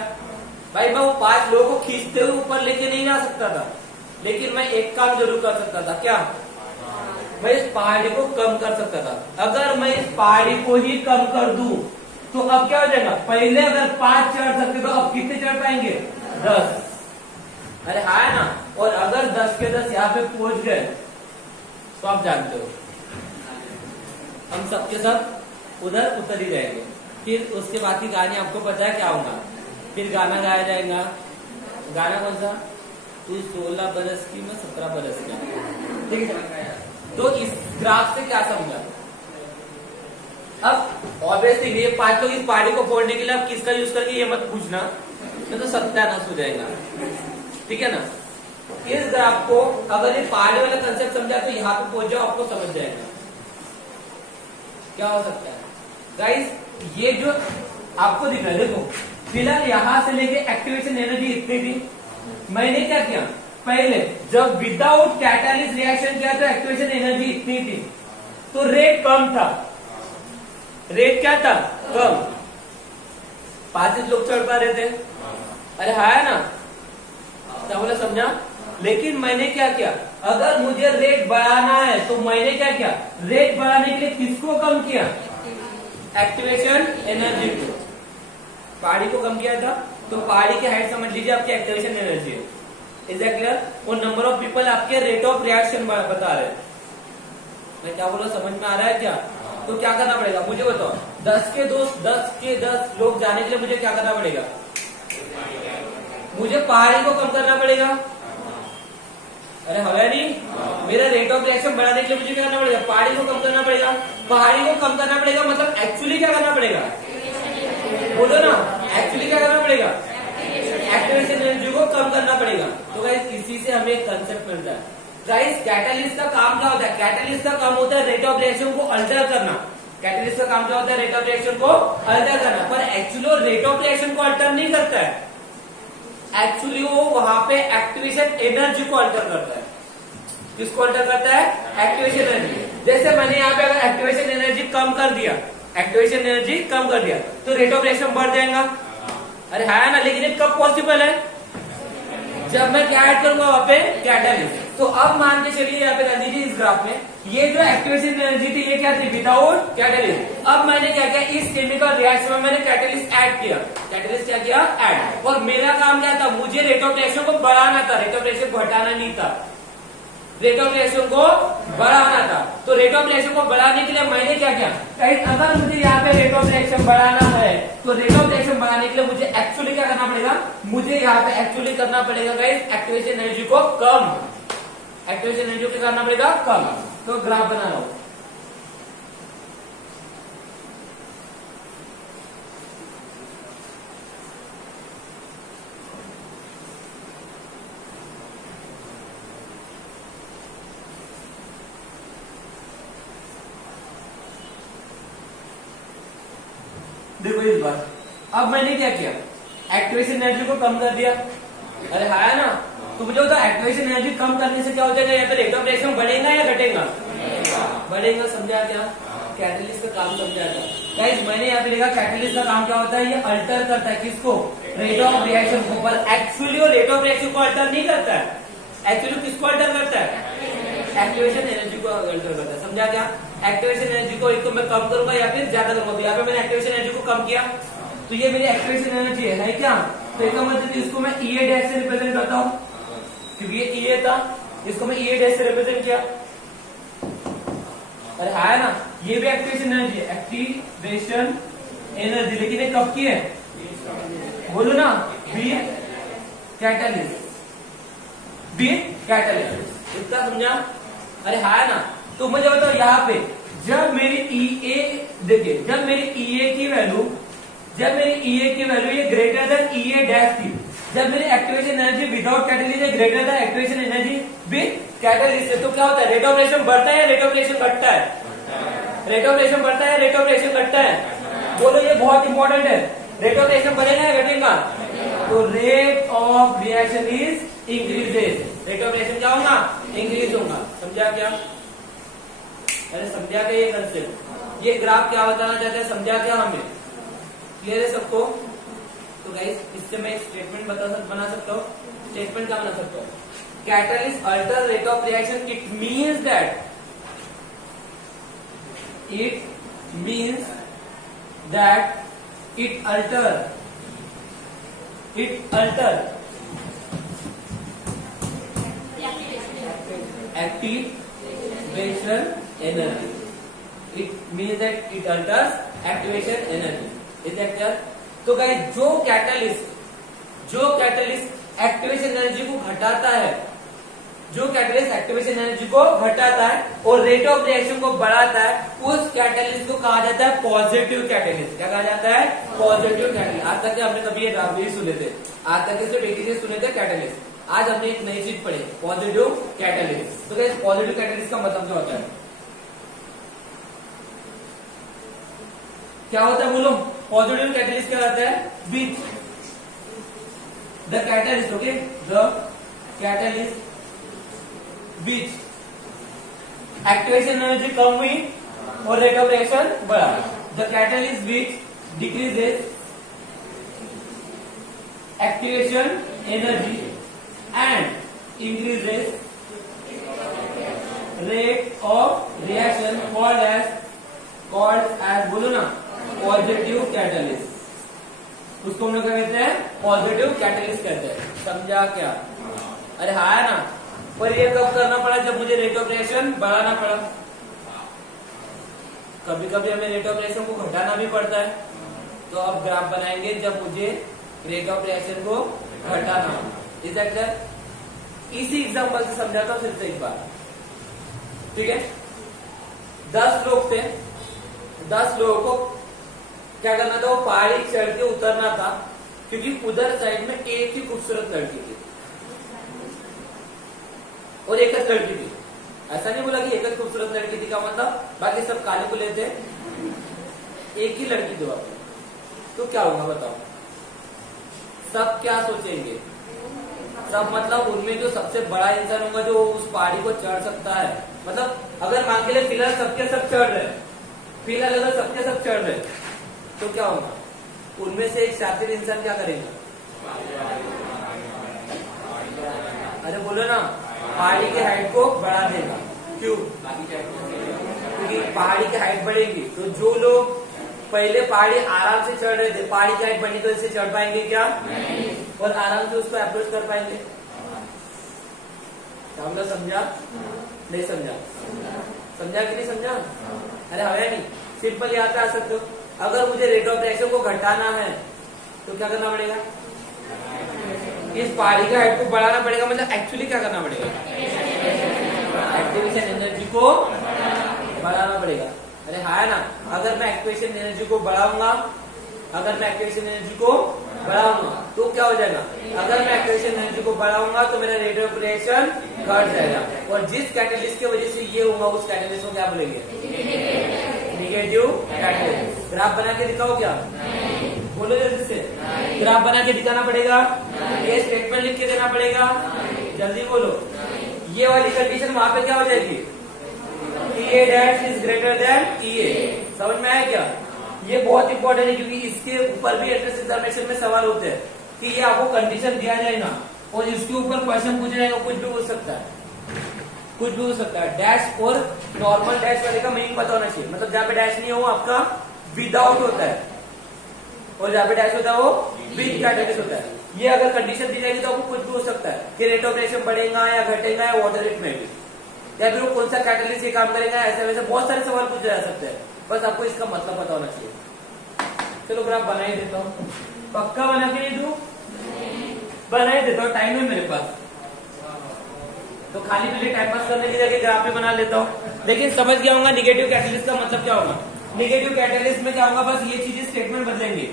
भाई, मैं वो 5 लोगों को खींचते हुए ऊपर लेके नहीं जा सकता था, लेकिन मैं एक काम जरूर कर सकता था, क्या, मैं इस पहाड़ी को कम कर सकता था। अगर मैं इस पहाड़ी को ही कम कर दूं तो अब क्या हो जाएगा, पहले अगर 5 चढ़ सकते तो अब कितने चढ़ पाएंगे, 10। अरे हाँ ना, और अगर 10 के 10 यहाँ पे पहुंच गए तो आप जानते हो हम सबके सब उधर उतर ही जाएंगे। फिर उसके बाद की कहानी आपको पता है क्या होगा, फिर गाना गाया जाएगा। गाना कौन सा, तू 16 बरस की मैं 17 बरस की, ठीक है। तो इस ग्राफ से क्या समझा, अब ऑब्वियसली ये 5 लोग इस पहाड़ी को फोड़ने के लिए आप किसका यूज करेंगे ये मत पूछना, मैं तो सत्यानाश हो जाएगा, ठीक है ना। इस ग्राफ को अगर ये पहाड़ी वाला कंसेप्ट समझा तो यहाँ पे पहुंच जाओ, आपको समझ जाएगा क्या हो सकता है। गाइस ये जो आपको दिख रहा है, देखो फिलहाल यहां से लेके एक्टिवेशन एनर्जी इतनी थी, मैंने क्या किया, पहले जब विदाउट कैटालिस्ट रिएक्शन किया तो एक्टिवेशन एनर्जी इतनी थी, तो रेट कम था, रेट क्या था, कम, 5 लोग चढ़ पा रहे थे। अरे हाँ ना, क्या बोला, समझा। लेकिन मैंने क्या किया, अगर मुझे रेट बढ़ाना है तो मैंने क्या किया, रेट बढ़ाने के लिए किसको कम किया, एक्टिवेशन एनर्जी को, पहाड़ी को कम किया था। तो पहाड़ी की हाइट समझ लीजिए आपकी एक्टिवेशन एनर्जी है, इज दैट क्लियर। और नंबर ऑफ पीपल आपके रेट ऑफ रिएक्शन बता रहे हैं। मैं क्या बोला, समझ में आ रहा है क्या। तो क्या करना पड़ेगा मुझे बताओ, 10 के 10 लोग जाने के लिए मुझे क्या करना पड़ेगा, मुझे पहाड़ी को कम करना पड़ेगा। अरे हवा नहीं, मेरा रेट ऑफ रिएक्शन बढ़ाने के लिए मुझे क्या करना पड़ेगा, पहाड़ी को कम करना पड़ेगा। पहाड़ी को कम करना पड़ेगा मतलब एक्चुअली क्या करना पड़ेगा, बोलो ना, एक्चुअली क्या करना पड़ेगा, एक्टिवेशन एनर्जी को कम करना पड़ेगा। तो गाइस इसी से हमें एक कंसेप्ट मिलता है। गाइस कैटालिस्ट का काम क्या होता है, कैटालिस्ट का काम होता है रेट ऑफ रिएक्शन को अल्टर करना। कैटालिस्ट का काम क्या होता है, रेट ऑफ रिएक्शन को अल्टर करना, पर एक्चुअली रेट ऑफ रिएक्शन को अल्टर नहीं करता है, एक्चुअली वो वहां पे एक्टिवेशन एनर्जी को अल्टर करता है। किसको अल्टर करता है, एक्टिवेशन एनर्जी। जैसे मैंने यहाँ पे अगर एक्टिवेशन एनर्जी कम कर दिया, एक्टिवेशन एनर्जी कम कर दिया तो रेट ऑफ रिएक्शन बढ़ जाएगा। अरे है ना, लेकिन ये कब पॉसिबल है, जब मैं क्या ऐड करूंगा वहां पे, कैटालिस्ट। तो अब मान के चलिए यहाँ पे गांधी जी इस ग्राफ में ये जो एक्टिवेशन एनर्जी थी ये क्या थी, विदाउट कैटालिस्ट। अब मैंने क्या किया, इस केमिकल रिएक्शन में मैंने कैटालिस्ट ऐड किया। कैटालिस्ट क्या किया, ऐड। और मेरा काम क्या था, मुझे रेट ऑफ रिएक्शन को बढ़ाना था, रेट ऑफ रिएक्शन को घटाना नहीं था, रेट ऑफ रिएक्शन को बढ़ाना था। तो रेट ऑफ रिएक्शन को बढ़ाने के लिए मैंने क्या किया, अगर मुझे यहाँ पे रेट ऑफ रिएक्शन बढ़ाना है तो रेट ऑफ रिएक्शन बढ़ाने के लिए मुझे एक्चुअली क्या करना पड़ेगा, मुझे यहाँ पे एक्चुअली करना पड़ेगा गाइस एक्टिवेशन एनर्जी को कम, एक्टिवेशन एनर्जी को करना पड़ेगा कम। तो ग्राफ बना रहा हूं, देखो इस बार अब मैंने क्या किया, एक्टिवेशन एनर्जी को कम कर दिया। अरे है ना, तो मुझे बता एक्टिवेशन एनर्जी कम करने से क्या हो जाएगा, यहाँ पे रेट ऑफ रिएक्शन बढ़ेगा या घटेगा, बढ़ेगा। समझा क्या, कैटालिस्ट का काम समझा था गाइस। मैंने यहाँ पे लिखा कैटालिस्ट का काम क्या होता है, ये अल्टर करता है किसको, रेट ऑफ रिएक्शन को, पर एक्चुअली वो रेट ऑफ रिएक्शन को अल्टर नहीं करता है, एक्चुअली किसको अल्टर करता है, एक्टिवेशन एनर्जी को अल्टर करता है। समझा क्या, एक्टिवेशन एनर्जी को एक तो मैं कम करूंगा या फिर ज्यादा करूंगा। तो यहाँ पे मैंने एक्टिवेशन एनर्जी को कम किया तो ये मेरी एक्टिवेशन एनर्जी है क्या, तो इसका मतलब इसको मैं EA डैश से रिप्रेजेंट करता हूँ, क्योंकि ये EA था, इसको मैं EA डैश से रिप्रेजेंट किया। अरे है ना, ये भी एक्टिवेशन एनर्जी है, एक्टिवेशन एनर्जी, लेकिन ये कब की है, बोलो ना, विद कैटालिस्ट, विद कैटालिस्ट। इतना समझा। अरे है ना, तो मुझे बताओ यहाँ पे जब मेरी EA देखिए, जब मेरी EA की वैल्यू ये ग्रेटर देन EA डैश थी, जब मेरी एक्टिवेशन एनर्जी विदाउट कैटेलिस्ट है greater than activation energy with catalyst है, तो क्या होता है? रेट ऑफ रिएक्शन बढ़ता है या रेट ऑफ रिएक्शन घटता है? रेट ऑफ रिएक्शन बढ़ता है, रेट ऑफ रिएक्शन घटता है? बोलो, ये बहुत इंपॉर्टेंट है। रेट ऑफ रिएक्शन बढ़ेगा या घटेगा? तो rate of reaction is increases. Rate of reaction क्या होगा? इंक्रीज होगा। समझा क्या? अरे समझा क्या ये कंसेप्ट? ये ग्राफ क्या बताना चाहते हैं? समझा क्या हमें? क्लियर है सबको? तो गाइस इससे मैं स्टेटमेंट बना सकता हूँ। स्टेटमेंट क्या बना सकता हूँ? Catalyst alter rate of reaction, it means that it alter activation energy. It means that it alters activation energy. Is that clear? तो गाइस जो कैटलिस्ट एक्टिवेशन एनर्जी को घटाता है, और रेट ऑफ रिएक्शन को बढ़ाता है, उस कैटलिस्ट को कहा जाता है पॉजिटिव कैटलिस्ट। क्या कहा जाता है? Positive catalyst. आज तक हमने कभी ये ग्राफ भी सुने थे, आज तक सिर्फ एक ही चीज सुने थे, कैटलिस्ट। आज हमने एक नई चीज पढ़ी, पॉजिटिव कैटलिस्ट। तो गाइस पॉजिटिव कैटलिस्ट का मतलब क्या होता है? क्या होता है बोलो? पॉजिटिव कैटलिस्ट क्या होता है? Which the catalyst, okay, the catalyst which activation energy कम हुई और रेट ऑफ रिएक्शन बढ़ा। The catalyst which decreases activation energy and increases rate of reaction called as बोलो ना पॉजिटिव कैटलिस्ट। उसको हम लोग क्या कहते हैं? पॉजिटिव कैटलिस्ट कहते हैं। समझा क्या? अरे हाँ ना। पर ये कब करना पड़ा? जब मुझे रेट ऑफ रिएक्शन बढ़ाना पड़ा। कभी कभी हमें रेट ऑफ रिएक्शन को घटाना भी पड़ता है। तो अब ग्राफ बनाएंगे जब मुझे रेट ऑफ रिएक्शन को घटाना हो। Is that clear? इसी एग्जांपल से समझाता हूं फिर से एक बार, ठीक है? 10 लोग थे, 10 लोगों को क्या करना था? वो पहाड़ी चढ़ के उतरना था, क्योंकि उधर साइड में एक ही खूबसूरत लड़की थी और एक लड़की थी। ऐसा नहीं बोला कि एक ही खूबसूरत लड़की थी का मतलब बाकी सब काले कुले थे, एक ही लड़की थी वहां पे। तो क्या होगा बताओ? सब क्या सोचेंगे? सब मतलब उनमें जो सबसे बड़ा इंसान होगा जो उस पहाड़ी को चढ़ सकता है। मतलब अगर मान के लिए फिलहाल सबके सब चढ़ रहे, फिलहाल अगर सबके सब चढ़ रहे, तो क्या होगा? उनमें से एक शातिर इंसान क्या करेगा? अरे बोलो ना, पहाड़ी की हाइट को बढ़ा देगा। क्यों? क्योंकि पहाड़ी की हाइट बढ़ेगी तो जो लोग पहले पहाड़ी आराम से चढ़ रहे थे, पहाड़ी की हाइट बढ़ी तो इससे चढ़ पाएंगे क्या? नहीं। और आराम से उसको अप्रोच कर पाएंगे। हम लोग समझा? नहीं समझा? समझा कि नहीं समझा? अरे हमें नहीं, सिंपल यहाँ पे आ सकते हो। अगर मुझे रेट ऑफ रिएक्शन को घटाना है तो क्या करना पड़ेगा? इस पहाड़ी का हाइट को बढ़ाना पड़ेगा। मतलब एक्चुअली क्या करना पड़ेगा? एक्टिवेशन एनर्जी को बढ़ाना पड़ेगा। अरे हाँ ना, अगर मैं एक्टिवेशन एनर्जी को बढ़ाऊंगा, तो क्या हो जाएगा? अगर मैं एक्टिवेशन एनर्जी को बढ़ाऊंगा तो मेरा रेट ऑफ रिएक्शन घट जाएगा, और जिस कैटेलिस्ट की वजह से ये होगा उस कैटेलिस्ट को क्या बोलेंगे? Negative catalyst. ग्राफ बना के दिखाओ क्या? बोलो जल्दी से। ग्राफ बना के दिखाना पड़ेगा, ये स्टेटमेंट लिख के देना पड़ेगा, जल्दी बोलो। ये वाली कंडीशन वहां पे क्या हो जाएगी? EA dash is greater than EA। समझ में आया क्या? ये बहुत इंपॉर्टेंट है, क्योंकि इसके ऊपर भी एंट्रेंस एग्जामिनेशन में सवाल होते हैं कि ये आपको कंडीशन दिया जाए ना, और इसके ऊपर क्वेश्चन पूछा जाएगा, कुछ भी हो सकता है, कुछ भी हो सकता है। डैश और नॉर्मल डैश वाले का मीनिंग पता होना चाहिए। मतलब जहाँ पे डैश नहीं हो आपका विदाउट होता है, और जहाँ पे डैश होता है वो विद कैटेलिस्ट होता है। ये अगर कंडीशन दी जाएगी तो आपको कुछ भी हो सकता है कि रेट ऑफ रिएक्शन बढ़ेगा या घटेगा या वॉटर इट में भी, या फिर वो कौन सा कैटेलिस्ट ये काम करेगा, ऐसे वैसे बहुत सारे सवाल पूछे जा सकते हैं। बस आपको इसका मतलब पता होना चाहिए। चलो ग्राफ बना ही देता हूँ। पक्का बना के नहीं दूं? बना ही देता हूँ, टाइम है मेरे पास। तो खाली पहले टाइम पास करने की जगह ग्राफ पे बना लेता हूँ। लेकिन समझ गया होगा निगेटिव कैटलिस्ट का मतलब क्या होगा। निगेटिव कैटलिस्ट में क्या होगा, बस ये चीजें स्टेटमेंट बदलेंगे,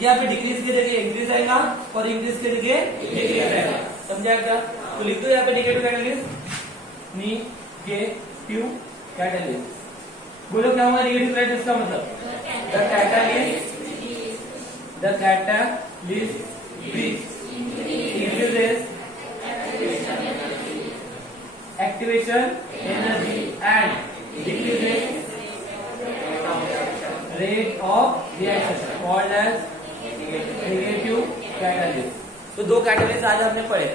यहाँ पे डिक्रीज की जगह इंक्रीज आएगा और इंक्रीज की जगह डिक्रीज आएगा। समझा क्या? तो लिख दो यहाँ पे निगेटिव कैटलिस्ट, निगेटिव कैटलिस्ट। बोलो क्या होगा निगेटिव कैटलिस्ट का मतलब? The catalyst which increases activation energy and decreases rate of reaction called as negative catalyst। तो दो कैटलिस्ट आज हमने पढ़े,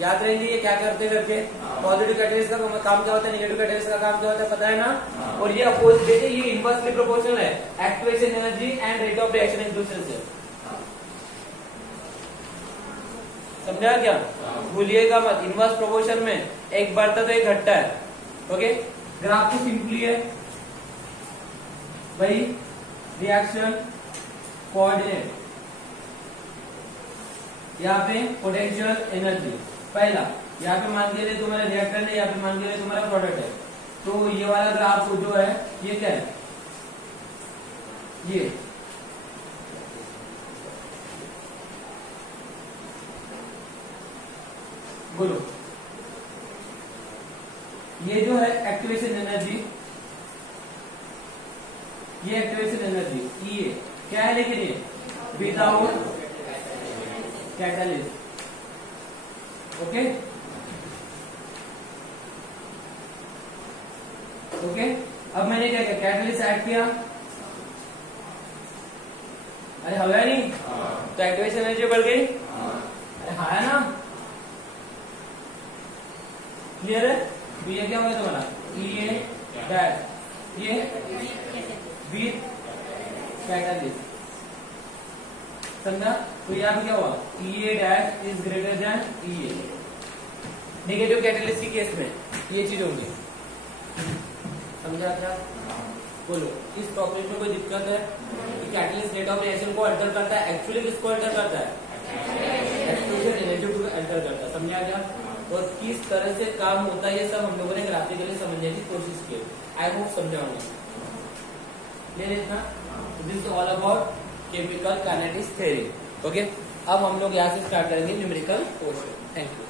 याद रहेंगे ये क्या करते करके। पॉजिटिव कैटलिस्ट का काम क्या होता है, निगेटिव कैटलिस्ट का काम क्या होता है, पता है ना। और ये अपोजिट, देखिए ये इनवर्सली प्रोपोर्शनल है, activation energy and rate of reaction एक दूसरे से। समझा क्या? भूलिएगा मत, इनवर्स प्रोपोर्शन में एक बढ़ता तो एक घटता है। ओके, ग्राफ तो सिंपली है भाई, रिएक्शन कोऑर्डिनेट, यहाँ पे पोटेंशियल एनर्जी। पहला यहाँ पे मान के लिए तुम्हारा रिएक्टेंट है, यहाँ पे मान के लिए तुम्हारा प्रोडक्ट है। तो ये वाला ग्राफ जो है ये क्या है, ये बोलो, ये जो है एक्टिवेशन एनर्जी, ये एक्टिवेशन एनर्जी ये क्या है, लेकिन ये विदाउट कैटलिस्ट। ओके ओके, अब मैंने क्या किया, कैटलिस्ट ऐड किया, अरे हवा नहीं, तो एक्टिवेशन एनर्जी बढ़ गई, अरे हाँ है ना, क्लियर है। तो ये क्या होगा तुम्हारा, ये डैश, ये विथ कैटलिस्ट। समझा? तो यहाँ पे क्या हुआ, E dash is greater than E। Negative catalyst की केस में ये चीज होगी। समझा क्या? बोलो, इस टॉपिक में कोई दिक्कत है कि कैटलिस्ट रेट ऑफ रिएक्शन को अल्टर करता है, एक्चुअली किसको अल्टर करता है, एक्टिवेशन एनर्जी को अल्टर करता है। समझा क्या? और किस तरह से काम होता है ये सब हम लोगों ने ग्राफिकली समझने की कोशिश की। आई होप समझाऊंगा। ले लेना, this is all about chemical kinetics theory. Okay, अब हम लोग यहाँ से स्टार्ट करेंगे न्यूमेरिकल पोर्शन। Thank you.